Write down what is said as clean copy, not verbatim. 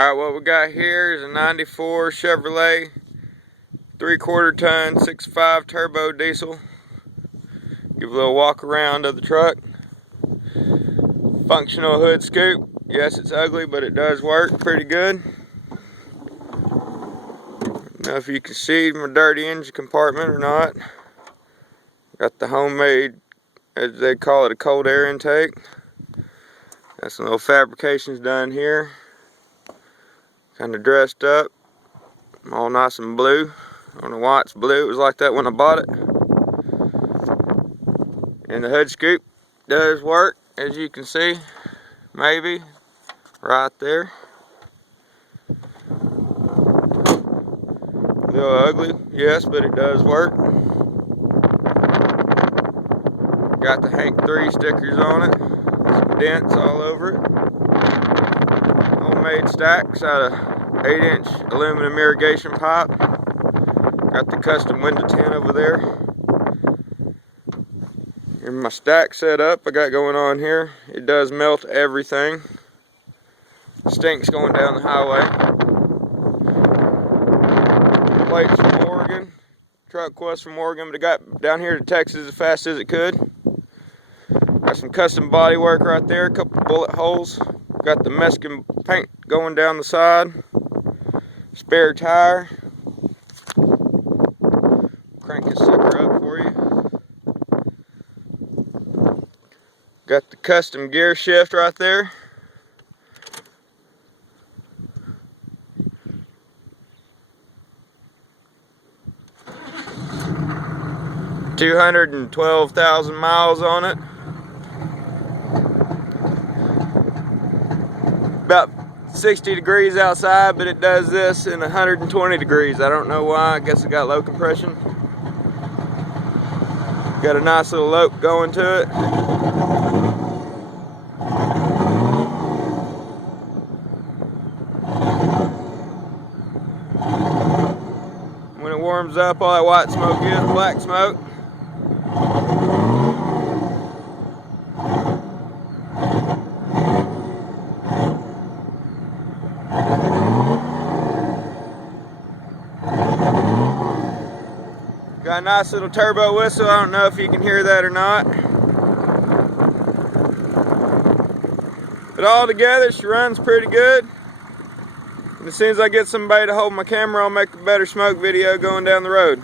Alright, what we got here is a 94 Chevrolet 3/4 ton 6.5 turbo diesel. Give a little walk around of the truck. Functional hood scoop. Yes, it's ugly, but it does work pretty good. Don't know if you can see my dirty engine compartment or not. Got the homemade, as they call it, a cold air intake. Got some little fabrications done here. Kind of dressed up, all nice and blue. I don't know why it's blue. It was like that when I bought it. And the hood scoop does work, as you can see, maybe right there. A little ugly, yes, but it does work. Got the Hank 3 stickers on it, some dents all over it. Homemade stacks out of 8-inch aluminum irrigation pipe. Got the custom window tint over there. Here's my stack set up I got going on here. It does melt everything. Stinks going down the highway. Plates from Oregon. Truck was from Oregon, but it got down here to Texas as fast as it could. Got some custom body work right there, a couple bullet holes. Got the meskin paint going down the side. Spare tire. Crank this sucker up for you. Got the custom gear shift right there. $212,000 miles on it. About 60 degrees outside, but it does this in 120 degrees. I don't know why. I guess it got low compression. Got a nice little lope going to it. When it warms up, all that white smoke is black smoke. Got a nice little turbo whistle. I don't know if you can hear that or not. But all together, she runs pretty good. And as soon as I get somebody to hold my camera, I'll make a better smoke video going down the road.